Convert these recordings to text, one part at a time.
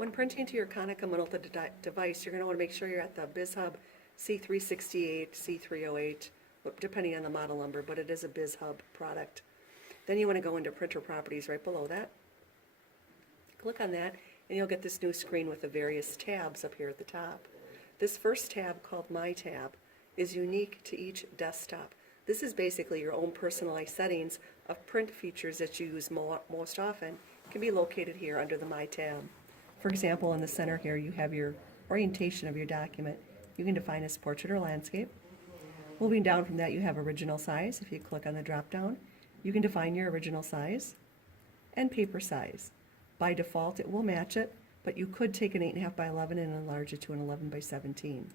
When printing to your Konica Minolta device, you're going to want to make sure you're at the BizHub C368, C308, depending on the model number, but it is a BizHub product. Then you want to go into printer properties right below that. Click on that and you'll get this new screen with the various tabs up here at the top. This first tab, called My Tab, is unique to each desktop. This is basically your own personalized settings of print features that you use most often. It can be located here under the My tab. For example, in the center here you have your orientation of your document. You can define as portrait or landscape. Moving down from that, you have original size. If you click on the drop down, you can define your original size and paper size. By default it will match it, but you could take an 8.5 by 11 and enlarge it to an 11 by 17.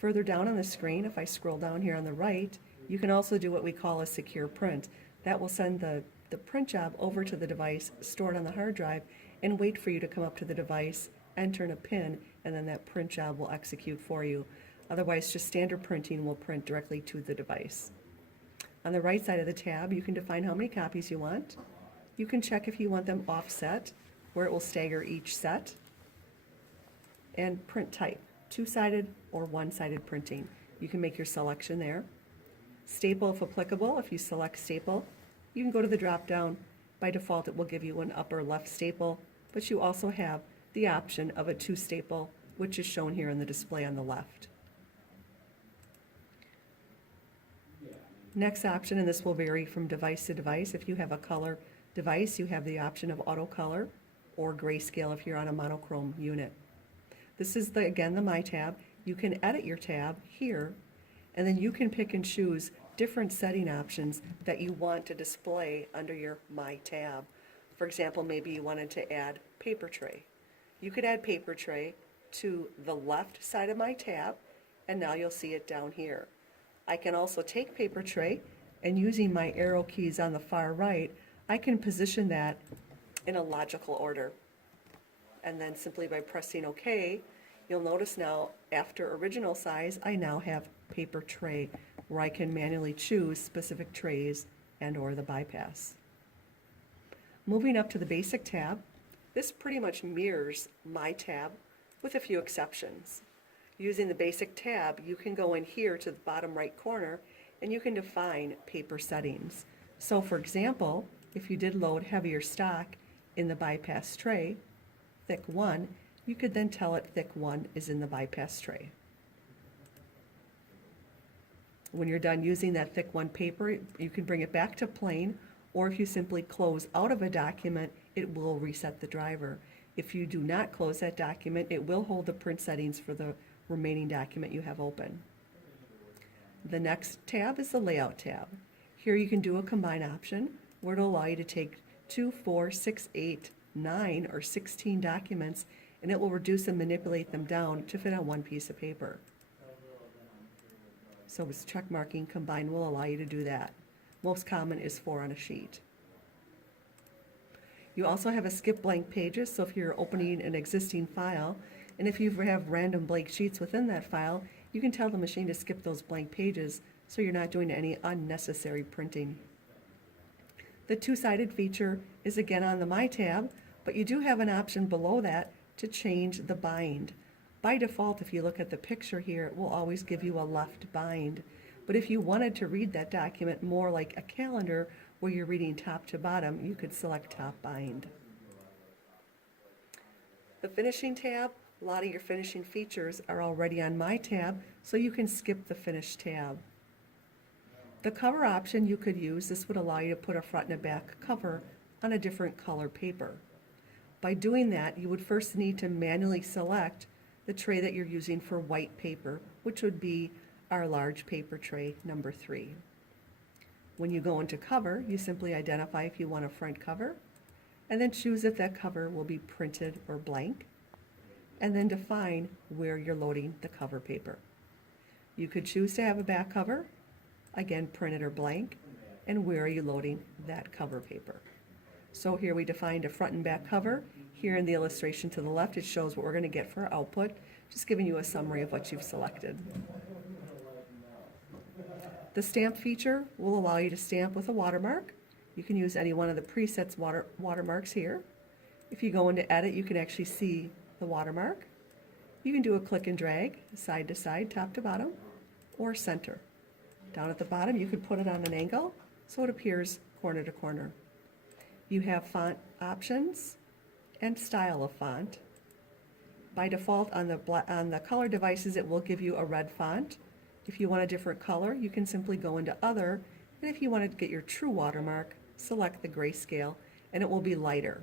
Further down on the screen, if I scroll down here on the right, you can also do what we call a secure print. That will send the print job over to the device, stored on the hard drive, and wait for you to come up to the device, enter in a PIN, and then that print job will execute for you. Otherwise, just standard printing will print directly to the device. On the right side of the tab, you can define how many copies you want. You can check if you want them offset, where it will stagger each set. And print type, two-sided or one-sided printing. You can make your selection there. Staple if applicable. If you select staple, you can go to the drop down. By default it will give you an upper left staple, but you also have the option of a two staple, which is shown here in the display on the left. Next option, and this will vary from device to device. If you have a color device, you have the option of auto color or grayscale if you're on a monochrome unit. This is again the My tab. You can edit your tab here, and then you can pick and choose different setting options that you want to display under your My tab. For example, maybe you wanted to add paper tray. You could add paper tray to the left side of My tab, and now you'll see it down here. I can also take paper tray, and using my arrow keys on the far right, I can position that in a logical order. And then simply by pressing OK, you'll notice now after original size, I now have paper tray, where I can manually choose specific trays and or the bypass. Moving up to the basic tab, this pretty much mirrors My tab with a few exceptions. Using the basic tab, you can go in here to the bottom right corner and you can define paper settings. So for example, if you did load heavier stock in the bypass tray, thick 1, you could then tell it thick 1 is in the bypass tray. When you're done using that thick 1 paper, you can bring it back to plain, or if you simply close out of a document, it will reset the driver. If you do not close that document, it will hold the print settings for the remaining document you have open. The next tab is the Layout tab. Here you can do a combine option where it will allow you to take 2, 4, 6, 8, 9, or 16 documents, and it will reduce and manipulate them down to fit on one piece of paper. So this check marking combine will allow you to do that. Most common is 4 on a sheet. You also have a skip blank pages, so if you're opening an existing file, and if you have random blank sheets within that file, you can tell the machine to skip those blank pages so you're not doing any unnecessary printing. The two-sided feature is again on the My tab, but you do have an option below that to change the bind. By default, if you look at the picture here, it will always give you a left bind. But if you wanted to read that document more like a calendar where you're reading top to bottom, you could select top bind. The finishing tab, a lot of your finishing features are already on My tab, so you can skip the finish tab. The cover option you could use, this would allow you to put a front and a back cover on a different color paper. By doing that, you would first need to manually select the tray that you're using for white paper, which would be our large paper tray number 3. When you go into cover, you simply identify if you want a front cover, and then choose if that cover will be printed or blank, and then define where you're loading the cover paper. You could choose to have a back cover, again printed or blank, and where are you loading that cover paper. So here we defined a front and back cover. Here in the illustration to the left, it shows what we're going to get for our output, just giving you a summary of what you've selected. The stamp feature will allow you to stamp with a watermark. You can use any one of the presets watermarks here. If you go into edit, you can actually see the watermark. You can do a click and drag, side to side, top to bottom, or center. Down at the bottom, you could put it on an angle so it appears corner to corner. You have font options and style of font. By default on the color devices, it will give you a red font. If you want a different color, you can simply go into Other, and if you want to get your true watermark, select the grayscale, and it will be lighter.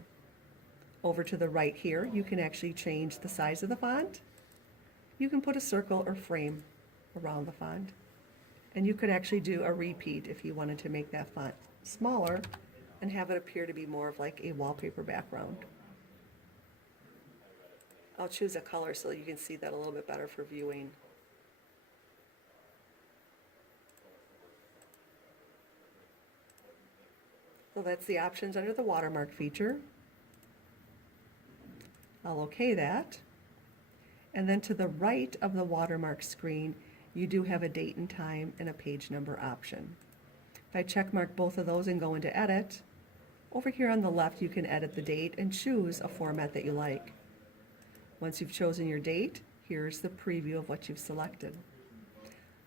Over to the right here, you can actually change the size of the font. You can put a circle or frame around the font. And you could actually do a repeat if you wanted to make that font smaller and have it appear to be more of like a wallpaper background. I'll choose a color so you can see that a little bit better for viewing. So that's the options under the watermark feature. I'll OK that. And then to the right of the watermark screen, you do have a date and time and a page number option. If I check mark both of those and go into edit, over here on the left you can edit the date and choose a format that you like. Once you've chosen your date, here's the preview of what you've selected.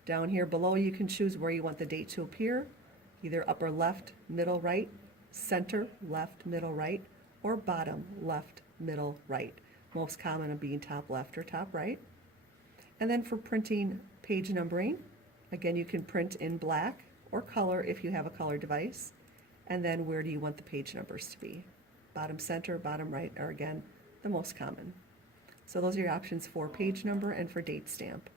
Down here below you can choose where you want the date to appear, either upper left, middle right, center left, middle right, or bottom left, middle right. Most common being top left or top right. And then for printing page numbering, again you can print in black or color if you have a color device. And then where do you want the page numbers to be? Bottom center, bottom right are again the most common. So those are your options for page number and for date stamp.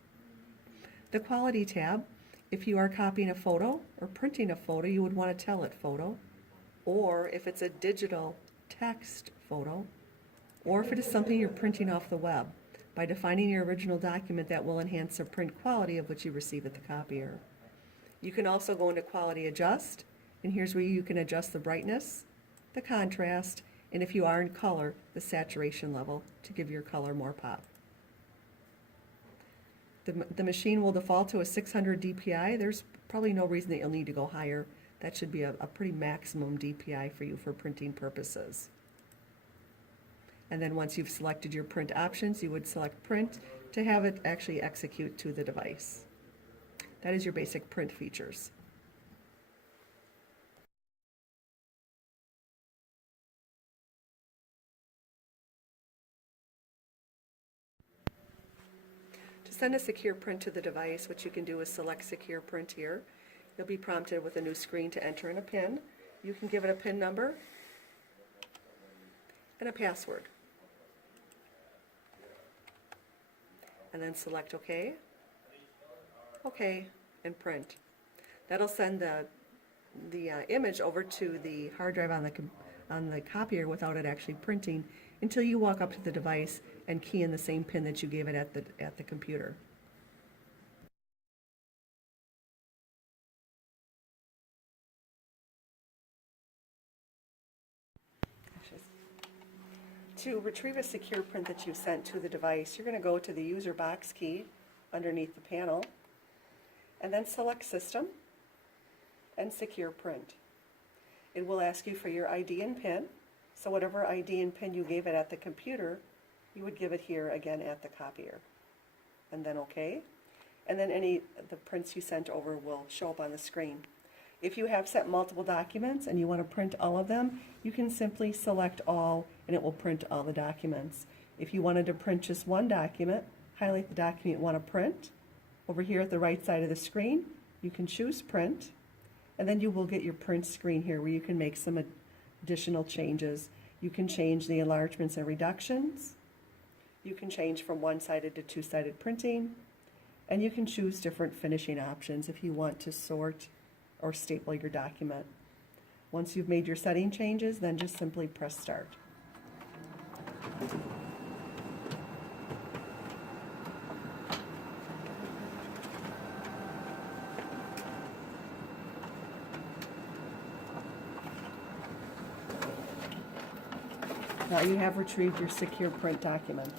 The quality tab, if you are copying a photo or printing a photo, you would want to tell it photo. Or if it's a digital text photo, or if it is something you're printing off the web. By defining your original document, that will enhance the print quality of what you receive at the copier. You can also go into Quality Adjust, and here's where you can adjust the brightness, the contrast, and if you are in color, the saturation level to give your color more pop. The machine will default to a 600 DPI. There's probably no reason that you'll need to go higher. That should be a pretty maximum DPI for you for printing purposes. And then once you've selected your print options, you would select print to have it actually execute to the device. That is your basic print features. To send a secure print to the device, what you can do is select Secure Print here. You'll be prompted with a new screen to enter in a PIN. You can give it a PIN number and a password. And then select OK, OK, and print. That'll send the image over to the hard drive on the copier without it actually printing until you walk up to the device and key in the same PIN that you gave it at the computer. To retrieve a secure print that you sent to the device, you're going to go to the user box key underneath the panel and then select System and Secure Print. It will ask you for your ID and PIN, so whatever ID and PIN you gave it at the computer, you would give it here again at the copier. And then OK. And then the prints you sent over will show up on the screen. If you have sent multiple documents and you want to print all of them, you can simply select all and it will print all the documents. If you wanted to print just one document, highlight the document you want to print. Over here at the right side of the screen, you can choose Print, and then you will get your print screen here where you can make some additional changes. You can change the enlargements and reductions. You can change from one-sided to two-sided printing, and you can choose different finishing options if you want to sort or staple your document. Once you've made your setting changes, then just simply press Start. Now you have retrieved your secure print document.